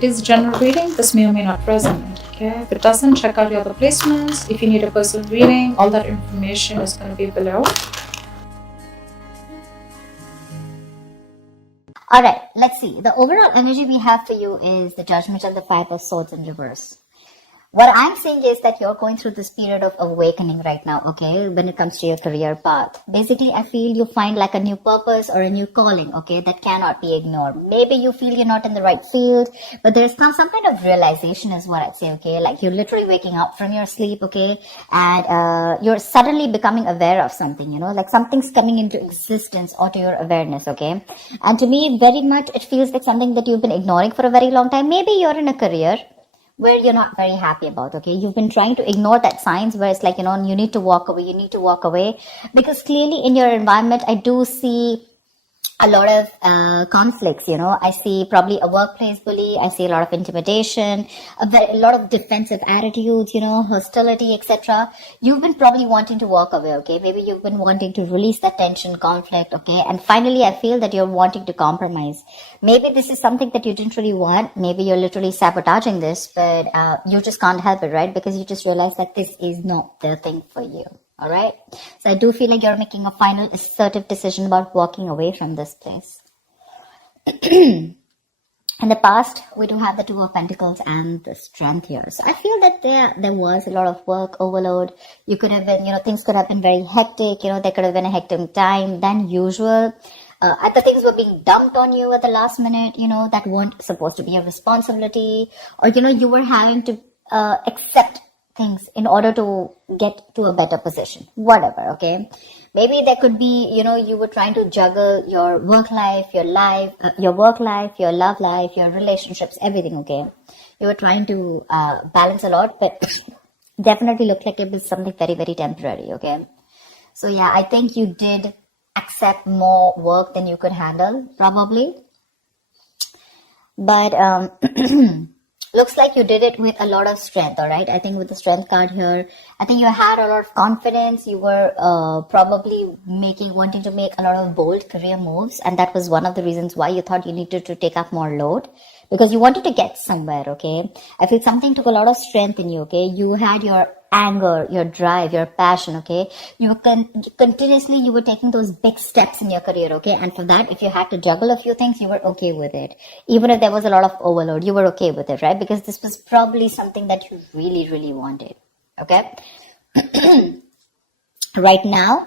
it is general reading, this may or may not resonate. Okay, if it doesn't, check out your other placements. If you need a personal reading, all that information is going to be below. Alright, let's see. The overall energy we have for you is the Judgment and the Five of Swords in reverse. What I'm saying is that you're going through this period of awakening right now, okay, when it comes to your career path. Basically, I feel you find like a new purpose or a new calling, okay, that cannot be ignored. Maybe you feel you're not in the right field, but there's some kind of realization is what I'd say, okay, like you're literally waking up from your sleep, okay, and you're suddenly becoming aware of something, you know, like something's coming into existence or to your awareness, okay. And to me, very much, it feels like something that you've been ignoring for a very long time. Maybe you're in a career where you're not very happy about, okay? You've been trying to ignore that signs where it's like, you know, you need to walk away, because clearly in your environment, I do see a lot of conflicts, you know. I see probably a workplace bully. I see a lot of intimidation, a lot of defensive attitudes, you know, hostility, etc. You've been probably wanting to walk away, okay? Maybe you've been wanting to release that tension, conflict, okay? And finally, I feel that you're wanting to compromise. Maybe this is something that you didn't really want. Maybe you're literally sabotaging this, but you just can't help it, right? Because you just realize that this is not the thing for you. All right. So I do feel like you're making a final assertive decision about walking away from this place. In the past, we do have the Two of Pentacles and the Strength here. So I feel that there was a lot of work overload. You could have been, you know, things could have been very hectic. You know, there could have been a hectic time than usual. The things were being dumped on you at the last minute, you know, that weren't supposed to be a responsibility. Or, you know, you were having to accept things in order to get to a better position, whatever, okay? Maybe there could be, you know, you were trying to juggle your work life, your work life, your love life, your relationships, everything, okay? You were trying to balance a lot, but definitely looked like it was something very, very temporary, okay? So yeah, I think you did accept more work than you could handle, probably. But looks like you did it with a lot of strength, all right? I think with the Strength card here, I think you had a lot of confidence. You were probably wanting to make a lot of bold career moves. And that was one of the reasons why you thought you needed to take up more load, because you wanted to get somewhere, okay? I feel something took a lot of strength in you, okay? You had your anger, your drive, your passion, okay? You were continuously, you were taking those big steps in your career, okay? And for that, if you had to juggle a few things, you were okay with it. Even if there was a lot of overload, you were okay with it, right? Because this was probably something that you really, really wanted, okay? Right now,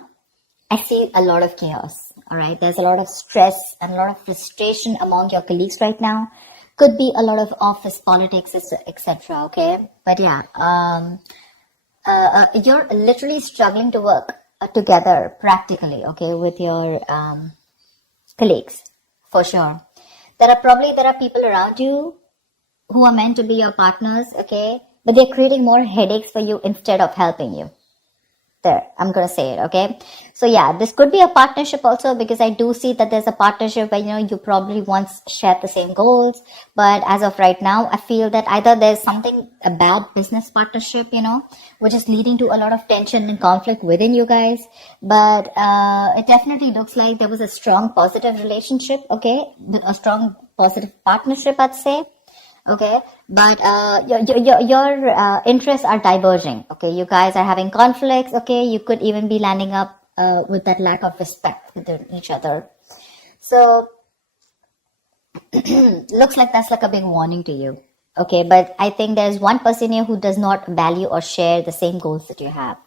I see a lot of chaos, all right? There's a lot of stress and a lot of frustration among your colleagues right now. Could be a lot of office politics, etc., okay? But yeah, you're literally struggling to work together practically, okay, with your colleagues, for sure. There are people around you who are meant to be your partners, okay, but they're creating more headaches for you instead of helping you. There, I'm going to say it, okay? So yeah, this could be a partnership also, because I do see that there's a partnership where, you know, you probably once shared the same goals, but as of right now, I feel that either there's a bad business partnership, you know, which is leading to a lot of tension and conflict within you guys, but it definitely looks like there was a strong positive relationship, okay? A strong positive partnership, I'd say. Okay, but your interests are diverging. Okay, you guys are having conflicts. Okay, you could even be landing up with that lack of respect within each other. So looks like that's like a big warning to you. Okay, but I think there's one person here who does not value or share the same goals that you have.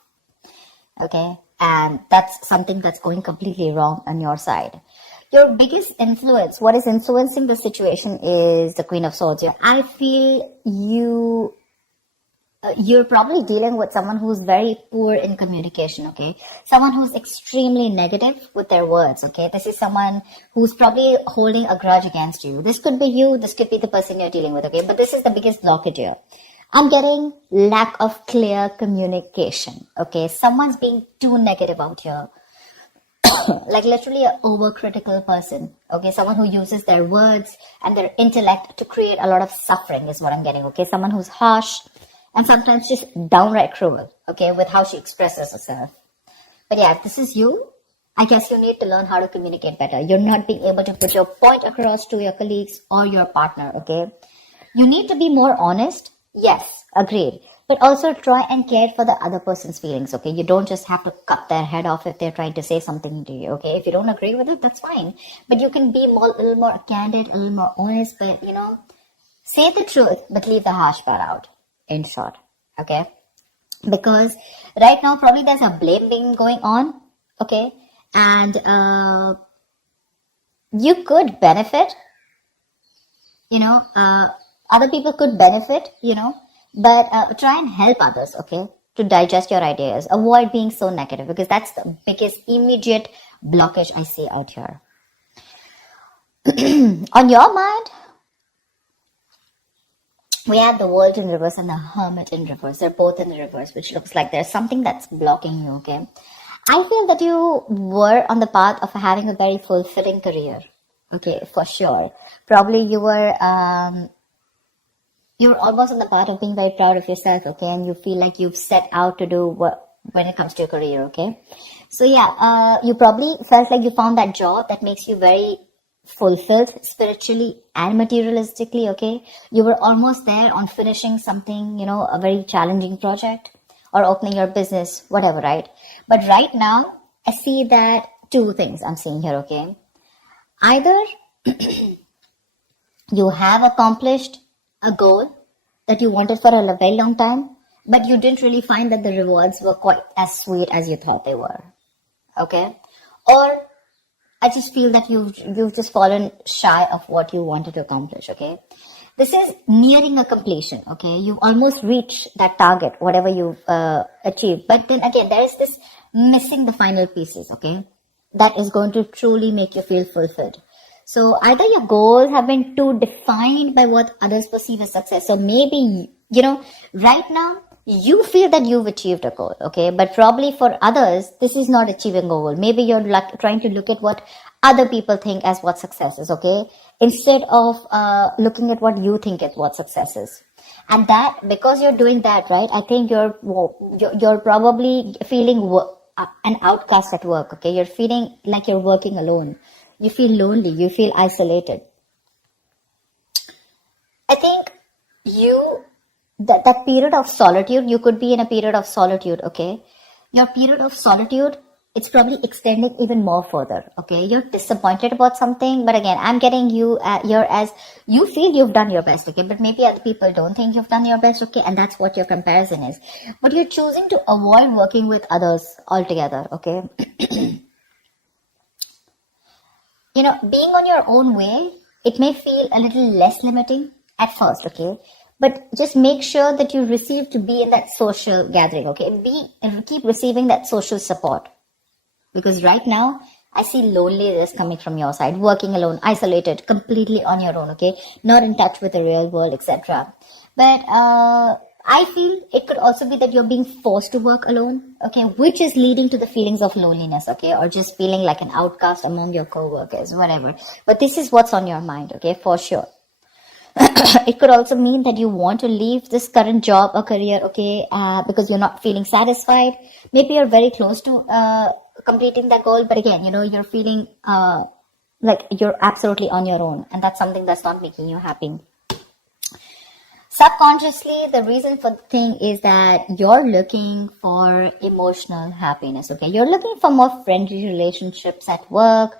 Okay, and that's something that's going completely wrong on your side. Your biggest influence, what is influencing the situation, is the Queen of Swords here. I feel you're probably dealing with someone who's very poor in communication, okay? Someone who's extremely negative with their words, okay? This is someone who's probably holding a grudge against you. This could be you, this could be the person you're dealing with, okay? But this is the biggest blockage here. I'm getting lack of clear communication, okay? Someone's being too negative out here. Like literally an overcritical person, okay? Someone who uses their words and their intellect to create a lot of suffering is what I'm getting, okay? Someone who's harsh and sometimes just downright cruel, okay, with how she expresses herself. But yeah, if this is you, I guess you need to learn how to communicate better. You're not being able to put your point across to your colleagues or your partner, okay? You need to be more honest. Yes, agreed. But also try and care for the other person's feelings, okay? You don't just have to cut their head off if they're trying to say something to you, okay? If you don't agree with it, that's fine. But you can be more, a little more candid, a little more honest, but, say the truth, but leave the harsh part out, in short, okay? Because right now, probably there's a blame game going on, okay? And you could benefit, other people could benefit, but try and help others, okay, to digest your ideas. Avoid being so negative, because that's the biggest immediate blockage I see out here. On your mind, we have the World in reverse and the Hermit in reverse. They're both in the reverse, which looks like there's something that's blocking you, okay? I feel that you were on the path of having a very fulfilling career, okay, for sure. Probably you were almost on the path of being very proud of yourself, okay, and you feel like you've set out to do what when it comes to your career, okay? So yeah, you probably felt like you found that job that makes you very fulfilled spiritually and materialistically, okay? You were almost there on finishing something, a very challenging project or opening your business, whatever, right? But right now, I see that two things I'm seeing here, okay? Either you have accomplished a goal that you wanted for a very long time, but you didn't really find that the rewards were quite as sweet as you thought they were, okay? Or I just feel that you've just fallen shy of what you wanted to accomplish, okay? This is nearing a completion, okay? You've almost reached that target, whatever you've achieved. But then again, there is this missing the final pieces, okay? That is going to truly make you feel fulfilled. So either your goals have been too defined by what others perceive as success. So maybe, right now, you feel that you've achieved a goal, okay? But probably for others, this is not achieving a goal. Maybe you're trying to look at what other people think as what success is, okay? Instead of looking at what you think is what success is. And that, because you're doing that, right, I think you're probably feeling an outcast at work, okay? You're feeling like you're working alone. You feel lonely. You feel isolated. I think that period of solitude, you could be in a period of solitude, okay? Your period of solitude, it's probably extending even more further, okay? You're disappointed about something, but again, I'm getting you here as you feel you've done your best, okay? But maybe other people don't think you've done your best, okay? And that's what your comparison is. But you're choosing to avoid working with others altogether, okay? Being on your own way, it may feel a little less limiting at first, okay? But just make sure that you receive to be in that social gathering, okay? Keep receiving that social support. Because right now, I see loneliness coming from your side, working alone, isolated, completely on your own, okay? Not in touch with the real world, etc. But I feel it could also be that you're being forced to work alone, okay? Which is leading to the feelings of loneliness, okay? Or just feeling like an outcast among your co-workers, whatever. But this is what's on your mind, okay? For sure. It could also mean that you want to leave this current job or career, okay, because you're not feeling satisfied. Maybe you're very close to completing that goal, but again, you're feeling like you're absolutely on your own, and that's something that's not making you happy. Subconsciously, the reason for the thing is that you're looking for emotional happiness, okay? You're looking for more friendly relationships at work.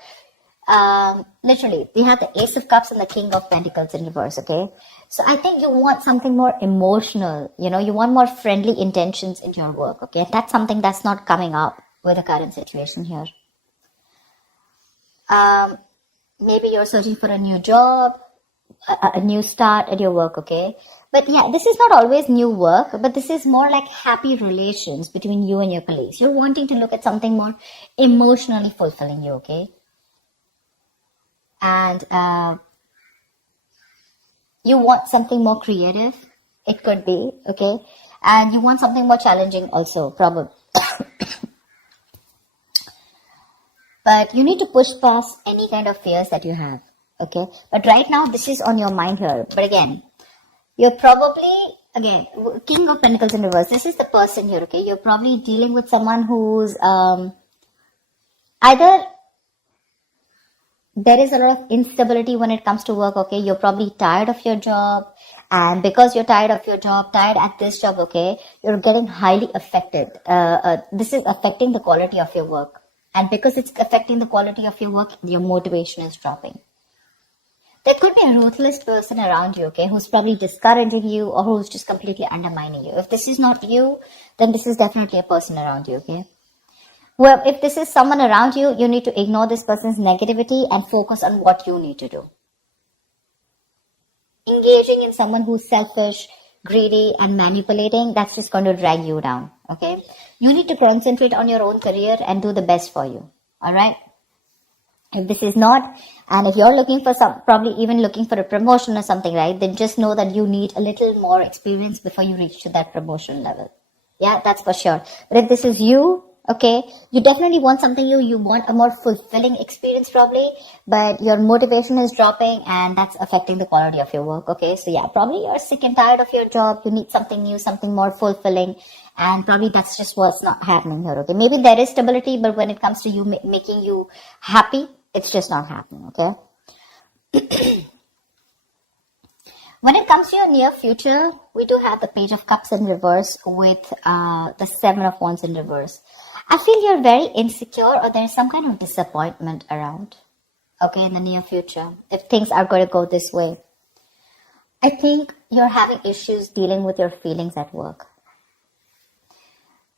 Literally, we have the Ace of Cups and the King of Pentacles in reverse, okay? So I think you want something more emotional, you want more friendly intentions in your work, okay? That's something that's not coming up with the current situation here. Maybe you're searching for a new job, a new start at your work, okay? But yeah, this is not always new work, but this is more like happy relations between you and your colleagues. You're wanting to look at something more emotionally fulfilling you, okay? And you want something more creative, it could be, okay? And you want something more challenging also, probably. But you need to push past any kind of fears that you have, okay? But right now, this is on your mind here. But again, you're probably, again, King of Pentacles in reverse. This is the person here, okay? You're probably dealing with someone who's either there is a lot of instability when it comes to work, okay? You're probably tired of your job, And because you're tired of your job, tired at this job, okay, you're getting highly affected. This is affecting the quality of your work. And because it's affecting the quality of your work, your motivation is dropping. There could be a ruthless person around you, okay, who's probably discouraging you or who's just completely undermining you. If this is not you, then this is definitely a person around you, okay? Well, if this is someone around you, you need to ignore this person's negativity and focus on what you need to do. Engaging in someone who's selfish, greedy, and manipulating, that's just going to drag you down, okay? You need to concentrate on your own career and do the best for you, all right? If this is not, and if you're looking for probably even looking for a promotion or something, right, then just know that you need a little more experience before you reach to that promotion level. Yeah, that's for sure. But if this is you, okay, you definitely want something you want a more fulfilling experience probably, but your motivation is dropping and that's affecting the quality of your work, okay? So yeah, probably you're sick and tired of your job, you need something new, something more fulfilling, and probably that's just what's not happening here, okay? Maybe there is stability, but when it comes to you making you happy, it's just not happening, okay? When it comes to your near future, we do have the Page of Cups in reverse with the Seven of Wands in reverse. I feel you're very insecure or there's some kind of disappointment around, okay, in the near future, if things are going to go this way. I think you're having issues dealing with your feelings at work.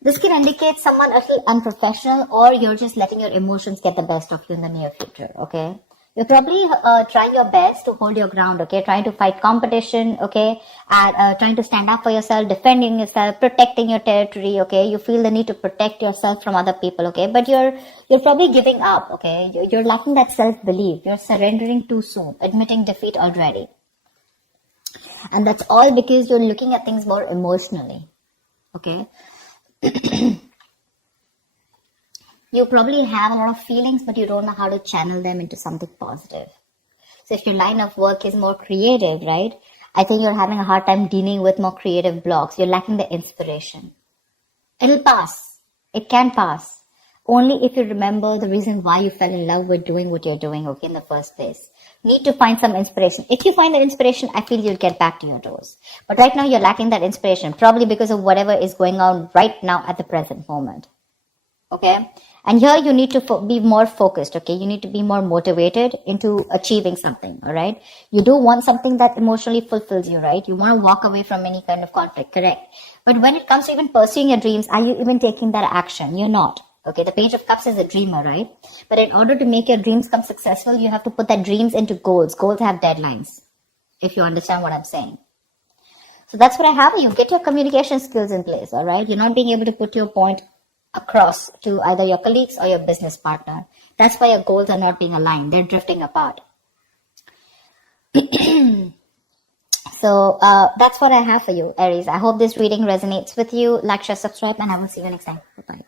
This can indicate someone a little unprofessional or you're just letting your emotions get the best of you in the near future, okay? You're probably trying your best to hold your ground, okay? Trying to fight competition, okay? And trying to stand up for yourself, defending yourself, protecting your territory, okay? You feel the need to protect yourself from other people, okay? But you're probably giving up, okay? You're lacking that self-belief. You're surrendering too soon, admitting defeat already. And that's all because you're looking at things more emotionally, okay? You probably have a lot of feelings, but you don't know how to channel them into something positive. So if your line of work is more creative, right? I think you're having a hard time dealing with more creative blocks. You're lacking the inspiration. It'll pass. It can pass. Only if you remember the reason why you fell in love with doing what you're doing, okay, in the first place. Need to find some inspiration. If you find the inspiration, I feel you'll get back to your doors. But right now you're lacking that inspiration, probably because of whatever is going on right now at the present moment. Okay? And here you need to be more focused, okay? You need to be more motivated into achieving something, all right? You do want something that emotionally fulfills you, right? You want to walk away from any kind of conflict, correct? But when it comes to even pursuing your dreams, are you even taking that action? You're not. Okay, the Page of Cups is a dreamer, right? But in order to make your dreams come successful, you have to put that dreams into goals. Goals have deadlines, if you understand what I'm saying. So that's what I have. You get your communication skills in place, all right? You're not being able to put your point across to either your colleagues or your business partner. That's why your goals are not being aligned. They're drifting apart. So that's what I have for you, Aries. I hope this reading resonates with you. Like, share, subscribe, and I will see you next time. Bye-bye.